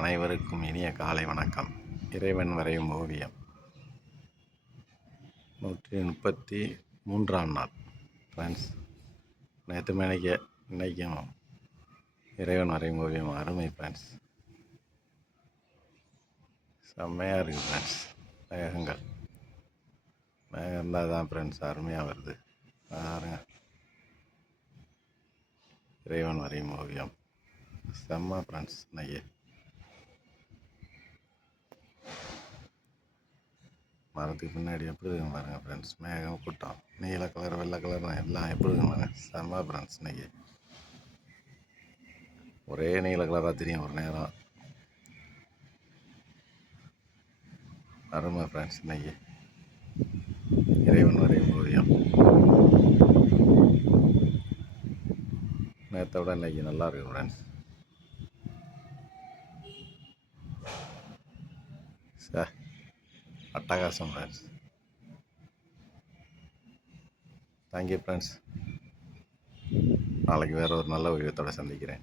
அனைவருக்கும் இனிய காலை வணக்கம். இறைவன் வரையும் ஓவியம் 133ஆம் நாள் ஃப்ரெண்ட்ஸ். நேற்று மேனைக்கு இன்றைக்கும் இறைவன் வரையும் ஓவியம் அருமை ஃப்ரெண்ட்ஸ். செம்மையாக இருக்குது ஃப்ரெண்ட்ஸ். மேகங்கள் இருந்தால் தான் ஃப்ரெண்ட்ஸ் அருமையாக வருது பாருங்க. இறைவன் வரையும் ஓவியம் செம்ம ஃப்ரெண்ட்ஸ். இன்னைக்கு மரத்துக்கு பின்னாடி எப்படி இருக்குங்க பாருங்க ஃப்ரெண்ட்ஸ். மேகம் கூட்டம் நீல கலர் வெள்ளை கலர் எல்லாம் எப்படி இருக்குங்க பாருங்க. செம்ம ஃப்ரெண்ட்ஸ். இன்னைக்கு ஒரே நீல கலராக தெரியும் ஒரு நேரம். அருமை ஃப்ரெண்ட்ஸ். இன்னைக்கு இறைவன் வரையும் ஓவியம் நேற்றை விட இன்னைக்கு நல்லா இருக்கு ஃப்ரெண்ட்ஸ். அட்டகாசம் ஃப்ரெண்ட்ஸ். Thank you friends. நாளைக்கு வேறு ஒரு நல்ல ஓவியத்தோடு சந்திக்கிறேன்.